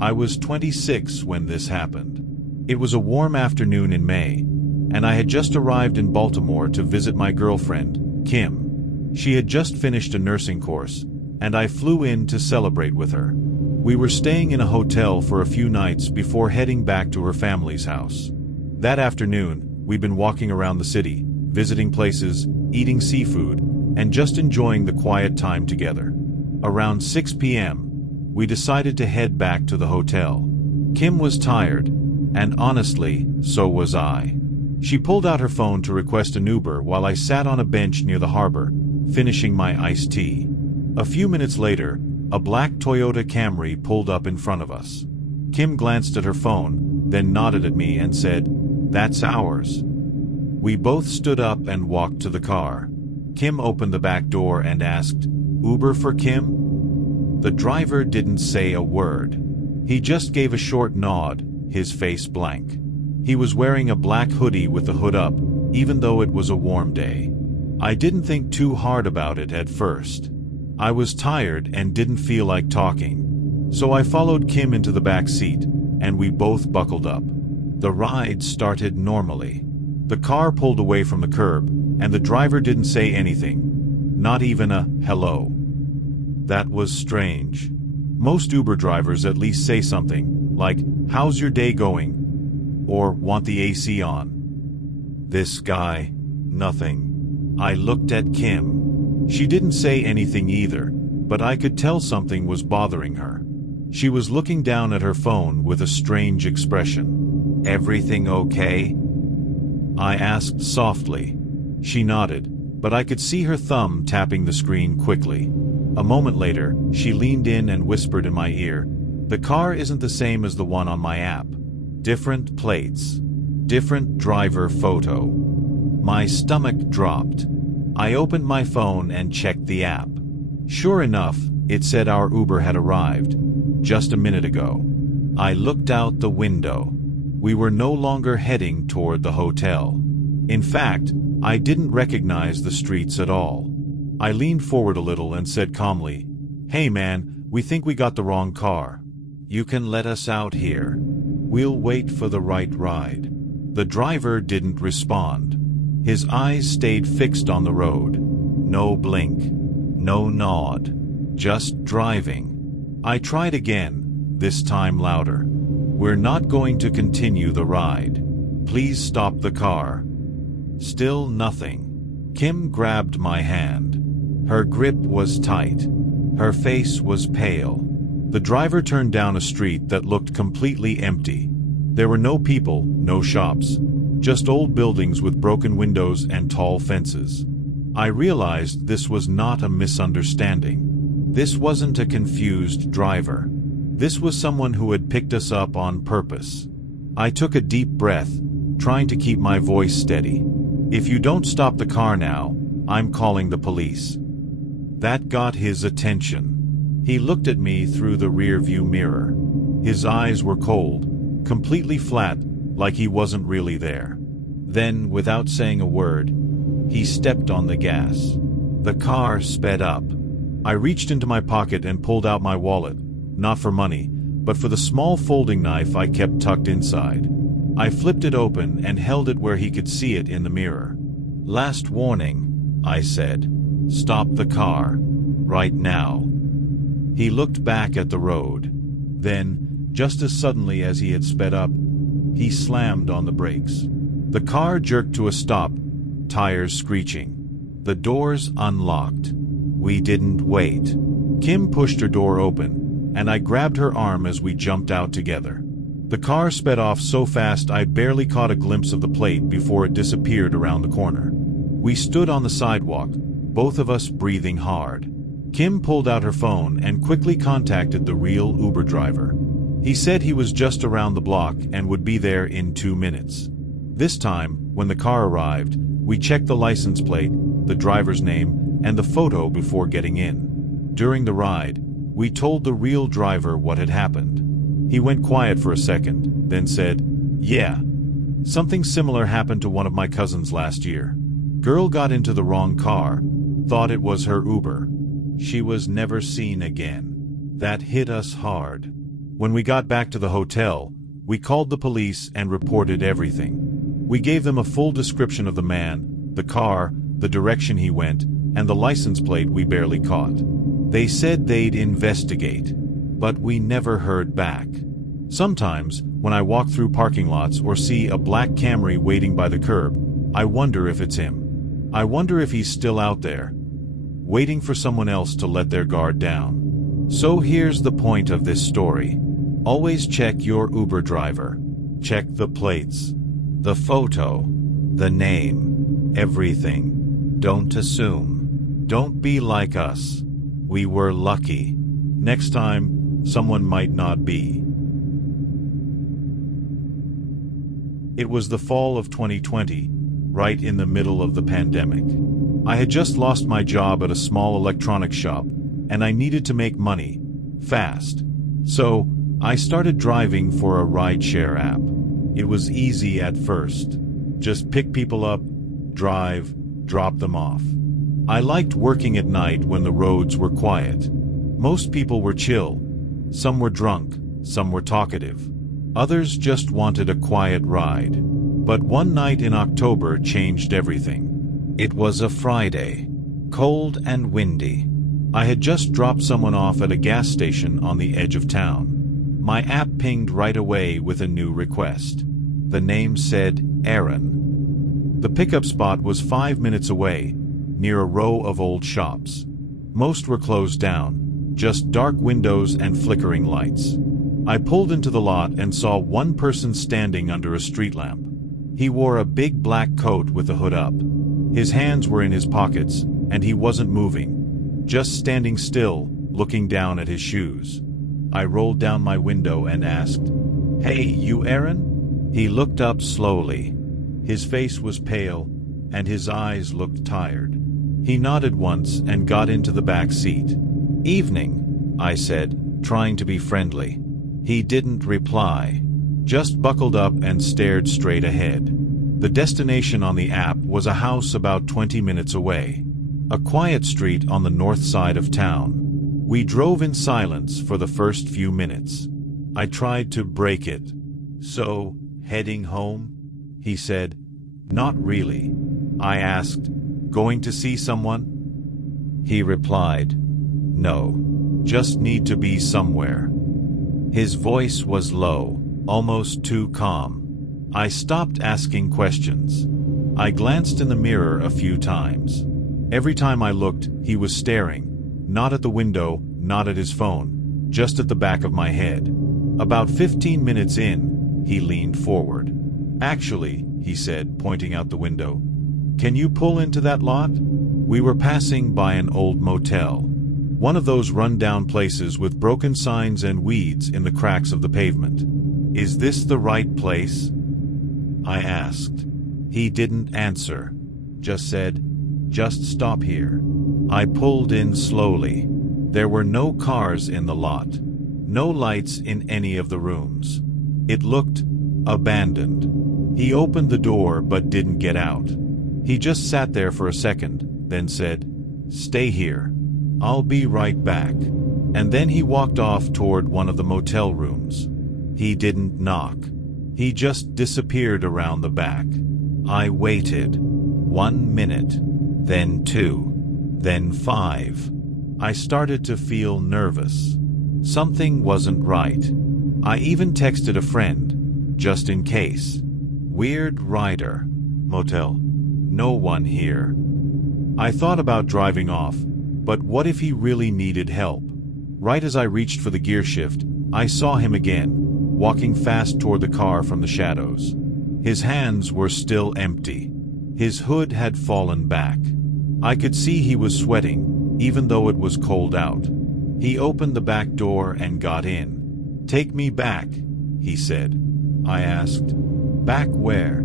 I was 26 when this happened. It was a warm afternoon in May, and I had just arrived in Baltimore to visit my girlfriend, Kim. She had just finished a nursing course, and I flew in to celebrate with her. We were staying in a hotel for a few nights before heading back to her family's house. That afternoon, we'd been walking around the city, visiting places, eating seafood, and just enjoying the quiet time together. Around 6 p.m., we decided to head back to the hotel. Kim was tired, and honestly, so was I. She pulled out her phone to request an Uber while I sat on a bench near the harbor, finishing my iced tea. A few minutes later, a black Toyota Camry pulled up in front of us. Kim glanced at her phone, then nodded at me and said, "That's ours." We both stood up and walked to the car. Kim opened the back door and asked, "Uber for Kim?" The driver didn't say a word. He just gave a short nod, his face blank. He was wearing a black hoodie with the hood up, even though it was a warm day. I didn't think too hard about it at first. I was tired and didn't feel like talking. So I followed Kim into the back seat, and we both buckled up. The ride started normally. The car pulled away from the curb, and the driver didn't say anything. Not even a hello. That was strange. Most Uber drivers at least say something, like, "How's your day going?" or "Want the AC on?" This guy, nothing. I looked at Kim. She didn't say anything either, but I could tell something was bothering her. She was looking down at her phone with a strange expression. "Everything okay?" I asked softly. She nodded, but I could see her thumb tapping the screen quickly. A moment later, she leaned in and whispered in my ear, "The car isn't the same as the one on my app. Different plates. Different driver photo." My stomach dropped. I opened my phone and checked the app. Sure enough, it said our Uber had arrived, just a minute ago. I looked out the window. We were no longer heading toward the hotel. In fact, I didn't recognize the streets at all. I leaned forward a little and said calmly, "Hey man, we think we got the wrong car. You can let us out here. We'll wait for the right ride." The driver didn't respond. His eyes stayed fixed on the road. No blink. No nod. Just driving. I tried again, this time louder. "We're not going to continue the ride. Please stop the car." Still nothing. Kim grabbed my hand. Her grip was tight. Her face was pale. The driver turned down a street that looked completely empty. There were no people, no shops, just old buildings with broken windows and tall fences. I realized this was not a misunderstanding. This wasn't a confused driver. This was someone who had picked us up on purpose. I took a deep breath, trying to keep my voice steady. "If you don't stop the car now, I'm calling the police." That got his attention. He looked at me through the rear-view mirror. His eyes were cold, completely flat, like he wasn't really there. Then, without saying a word, he stepped on the gas. The car sped up. I reached into my pocket and pulled out my wallet, not for money, but for the small folding knife I kept tucked inside. I flipped it open and held it where he could see it in the mirror. "Last warning," I said. "Stop the car. Right now." He looked back at the road. Then, just as suddenly as he had sped up, he slammed on the brakes. The car jerked to a stop, tires screeching. The doors unlocked. We didn't wait. Kim pushed her door open, and I grabbed her arm as we jumped out together. The car sped off so fast I barely caught a glimpse of the plate before it disappeared around the corner. We stood on the sidewalk, both of us breathing hard. Kim pulled out her phone and quickly contacted the real Uber driver. He said he was just around the block and would be there in 2 minutes. This time, when the car arrived, we checked the license plate, the driver's name, and the photo before getting in. During the ride, we told the real driver what had happened. He went quiet for a second, then said, "Yeah. Something similar happened to one of my cousins last year. Girl got into the wrong car, thought it was her Uber. She was never seen again. That hit us hard. When we got back to the hotel, we called the police and reported everything. We gave them a full description of the man, the car, the direction he went, and the license plate we barely caught. They said they'd investigate, but we never heard back. Sometimes, when I walk through parking lots or see a black Camry waiting by the curb, I wonder if it's him. I wonder if he's still out there, waiting for someone else to let their guard down. So here's the point of this story. Always check your Uber driver. Check the plates, the photo, the name, everything. Don't assume. Don't be like us. We were lucky. Next time, someone might not be. It was the fall of 2020, right in the middle of the pandemic. I had just lost my job at a small electronics shop, and I needed to make money, fast. So, I started driving for a rideshare app. It was easy at first. Just pick people up, drive, drop them off. I liked working at night when the roads were quiet. Most people were chill. Some were drunk, some were talkative. Others just wanted a quiet ride. But one night in October changed everything. It was a Friday, cold and windy. I had just dropped someone off at a gas station on the edge of town. My app pinged right away with a new request. The name said Aaron. The pickup spot was 5 minutes away, near a row of old shops. Most were closed down, just dark windows and flickering lights. I pulled into the lot and saw one person standing under a street lamp. He wore a big black coat with the hood up. His hands were in his pockets, and he wasn't moving, just standing still, looking down at his shoes. I rolled down my window and asked, "Hey, you Aaron?" He looked up slowly. His face was pale, and his eyes looked tired. He nodded once and got into the back seat. "Evening," I said, trying to be friendly. He didn't reply, just buckled up and stared straight ahead. The destination on the app was a house about 20 minutes away, a quiet street on the north side of town. We drove in silence for the first few minutes. I tried to break it. "So, heading home?" he said. "Not really." I asked, "Going to see someone?" He replied, "No, just need to be somewhere." His voice was low, almost too calm. I stopped asking questions. I glanced in the mirror a few times. Every time I looked, he was staring, not at the window, not at his phone, just at the back of my head. About 15 minutes in, he leaned forward. "Actually," he said, pointing out the window, "can you pull into that lot?" We were passing by an old motel, one of those run-down places with broken signs and weeds in the cracks of the pavement. "Is this the right place?" I asked. He didn't answer, just said, "Just stop here." I pulled in slowly. There were no cars in the lot, no lights in any of the rooms. It looked abandoned. He opened the door but didn't get out. He just sat there for a second, then said, "Stay here. I'll be right back." And then he walked off toward one of the motel rooms. He didn't knock. He just disappeared around the back. I waited. 1 minute, then 2, then 5. I started to feel nervous. Something wasn't right. I even texted a friend, just in case. Weird rider. Motel. No one here. I thought about driving off, but what if he really needed help? Right as I reached for the gear shift, I saw him again, walking fast toward the car from the shadows. His hands were still empty. His hood had fallen back. I could see he was sweating, even though it was cold out. He opened the back door and got in. "Take me back," he said. I asked, "Back where?"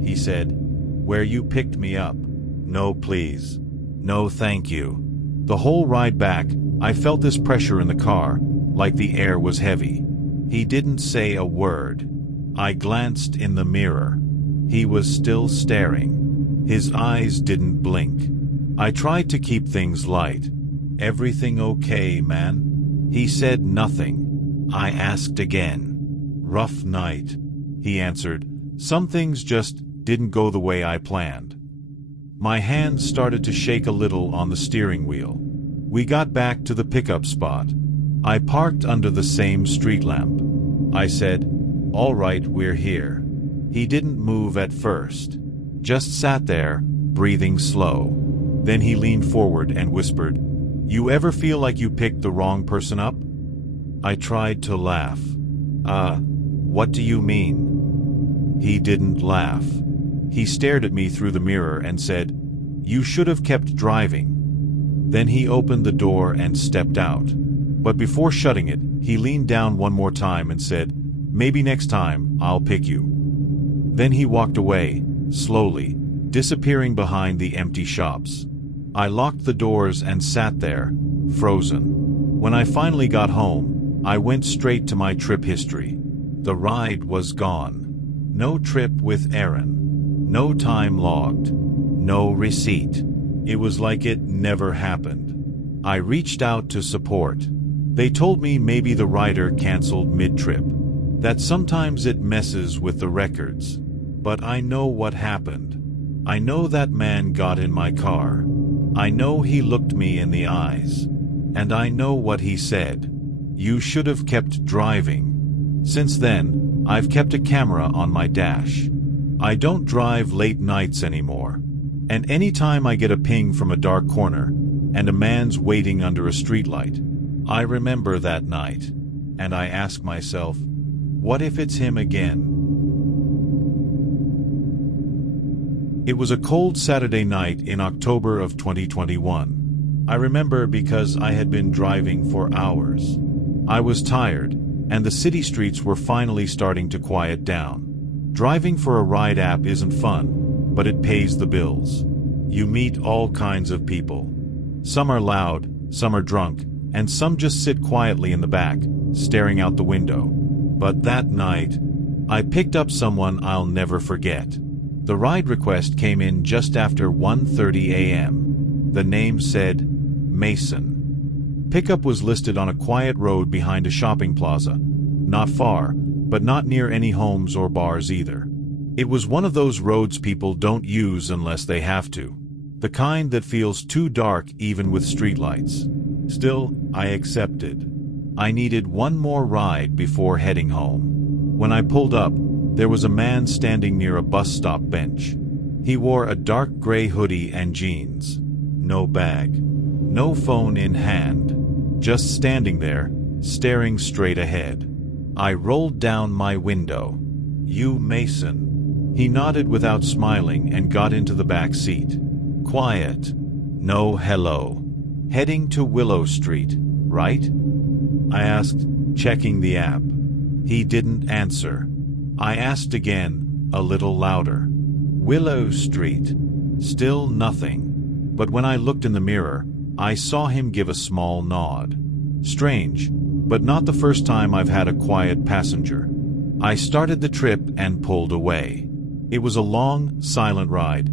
He said, "Where you picked me up." "No, please. No, thank you." The whole ride back, I felt this pressure in the car, like the air was heavy. He didn't say a word. I glanced in the mirror. He was still staring. His eyes didn't blink. I tried to keep things light. "Everything okay, man?" He said nothing. I asked again. Rough night, he answered. Some things just didn't go the way I planned. My hands started to shake a little on the steering wheel. We got back to the pickup spot. I parked under the same street lamp. I said, "All right, we're here." He didn't move at first. Just sat there, breathing slow. Then he leaned forward and whispered, "You ever feel like you picked the wrong person up?" I tried to laugh. What do you mean?" He didn't laugh. He stared at me through the mirror and said, "You should have kept driving." Then he opened the door and stepped out. But before shutting it, he leaned down one more time and said, "Maybe next time, I'll pick you." Then he walked away, slowly, disappearing behind the empty shops. I locked the doors and sat there, frozen. When I finally got home, I went straight to my trip history. The ride was gone. No trip with Aaron. No time logged. No receipt. It was like it never happened. I reached out to support. They told me maybe the rider canceled mid-trip. That sometimes it messes with the records. But I know what happened. I know that man got in my car. I know he looked me in the eyes. And I know what he said. "You should have kept driving." Since then, I've kept a camera on my dash. I don't drive late nights anymore. And anytime I get a ping from a dark corner, and a man's waiting under a streetlight, I remember that night. And I ask myself, what if it's him again? It was a cold Saturday night in October of 2021. I remember because I had been driving for hours. I was tired, and the city streets were finally starting to quiet down. Driving for a ride app isn't fun, but it pays the bills. You meet all kinds of people. Some are loud, some are drunk, and some just sit quietly in the back, staring out the window. But that night, I picked up someone I'll never forget. The ride request came in just after 1:30 a.m. The name said, Mason. Pickup was listed on a quiet road behind a shopping plaza. Not far, but not near any homes or bars either. It was one of those roads people don't use unless they have to. The kind that feels too dark even with streetlights. Still, I accepted. I needed one more ride before heading home. When I pulled up, there was a man standing near a bus stop bench. He wore a dark gray hoodie and jeans. No bag. No phone in hand. Just standing there, staring straight ahead. I rolled down my window. "You Mason." He nodded without smiling and got into the back seat. Quiet. No hello. "Heading to Willow Street, right?" I asked, checking the app. He didn't answer. I asked again, a little louder. "Willow Street." Still nothing. But when I looked in the mirror, I saw him give a small nod. Strange, but not the first time I've had a quiet passenger. I started the trip and pulled away. It was a long, silent ride.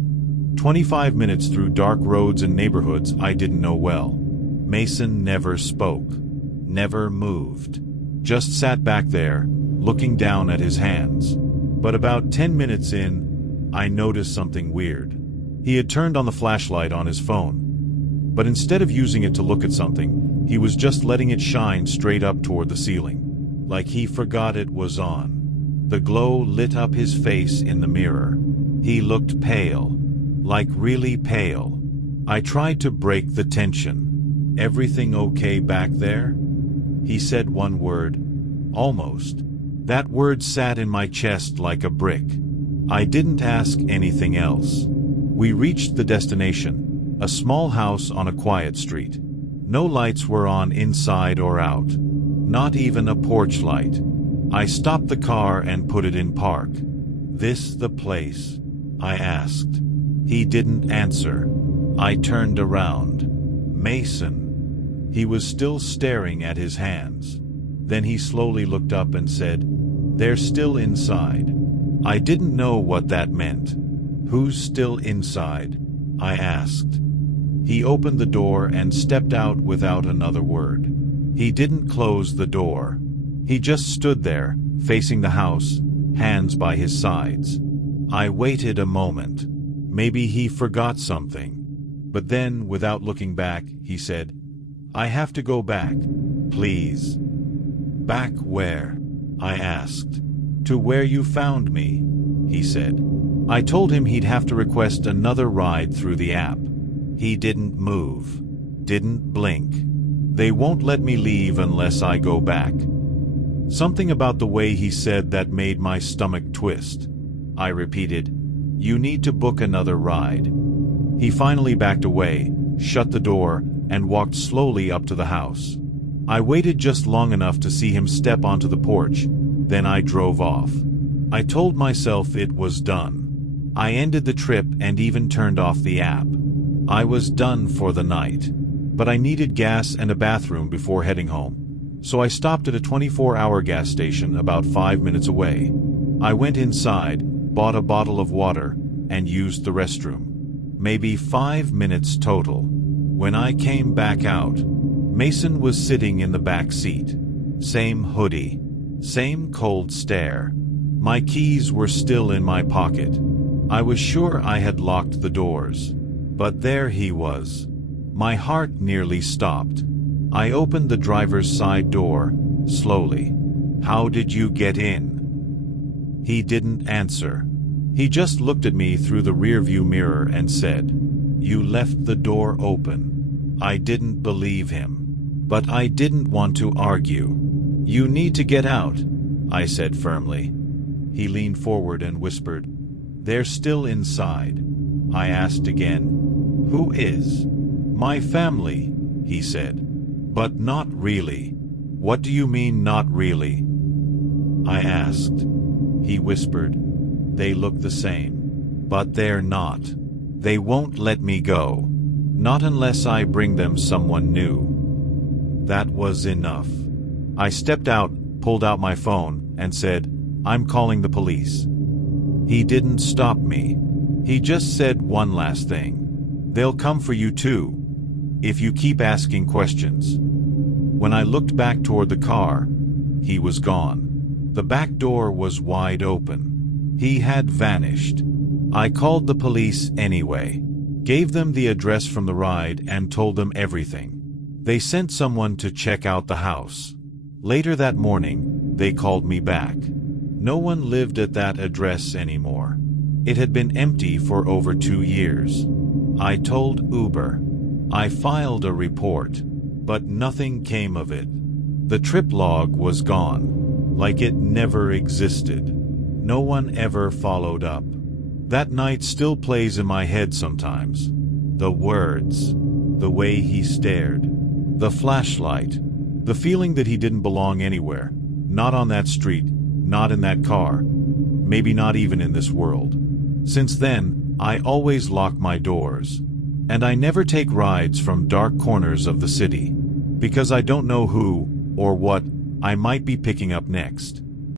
25 minutes through dark roads and neighborhoods I didn't know well. Mason never spoke. Never moved. Just sat back there, looking down at his hands. But about 10 minutes in, I noticed something weird. He had turned on the flashlight on his phone. But instead of using it to look at something, he was just letting it shine straight up toward the ceiling. Like he forgot it was on. The glow lit up his face in the mirror. He looked pale. Like really pale. I tried to break the tension. "Everything okay back there?" He said one word. "Almost." That word sat in my chest like a brick. I didn't ask anything else. We reached the destination. A small house on a quiet street. No lights were on inside or out. Not even a porch light. I stopped the car and put it in park. "This the place?" I asked. He didn't answer. I turned around. "Mason." He was still staring at his hands. Then he slowly looked up and said, "They're still inside." I didn't know what that meant. "Who's still inside?" I asked. He opened the door and stepped out without another word. He didn't close the door. He just stood there, facing the house, hands by his sides. I waited a moment. Maybe he forgot something. But then, without looking back, he said, "I have to go back. Please." "Back where?" I asked. "To where you found me," he said. I told him he'd have to request another ride through the app. He didn't move. Didn't blink. "They won't let me leave unless I go back." Something about the way he said that made my stomach twist. I repeated, "You need to book another ride." He finally backed away, shut the door, and walked slowly up to the house. I waited just long enough to see him step onto the porch, then I drove off. I told myself it was done. I ended the trip and even turned off the app. I was done for the night. But I needed gas and a bathroom before heading home. So I stopped at a 24-hour gas station about 5 minutes away. I went inside, bought a bottle of water, and used the restroom. Maybe 5 minutes total. When I came back out, Mason was sitting in the back seat. Same hoodie. Same cold stare. My keys were still in my pocket. I was sure I had locked the doors. But there he was. My heart nearly stopped. I opened the driver's side door, slowly. "How did you get in?" He didn't answer. He just looked at me through the rearview mirror and said, "You left the door open." I didn't believe him. But I didn't want to argue. "You need to get out," I said firmly. He leaned forward and whispered, "They're still inside." I asked again, "Who is?" "My family," he said. "But not really." "What do you mean, not really?" I asked. He whispered, "They look the same. But they're not. They won't let me go. Not unless I bring them someone new." That was enough. I stepped out, pulled out my phone, and said, "I'm calling the police." He didn't stop me. He just said one last thing. "They'll come for you too, if you keep asking questions." When I looked back toward the car, he was gone. The back door was wide open. He had vanished. I called the police anyway. Gave them the address from the ride and told them everything. They sent someone to check out the house. Later that morning, they called me back. No one lived at that address anymore. It had been empty for over 2 years. I told Uber. I filed a report, but nothing came of it. The trip log was gone, like it never existed. No one ever followed up. That night still plays in my head sometimes. The words, the way he stared, the flashlight, the feeling that he didn't belong anywhere, not on that street, not in that car, maybe not even in this world. Since then, I always lock my doors. And I never take rides from dark corners of the city, because I don't know who or what I might be picking up next.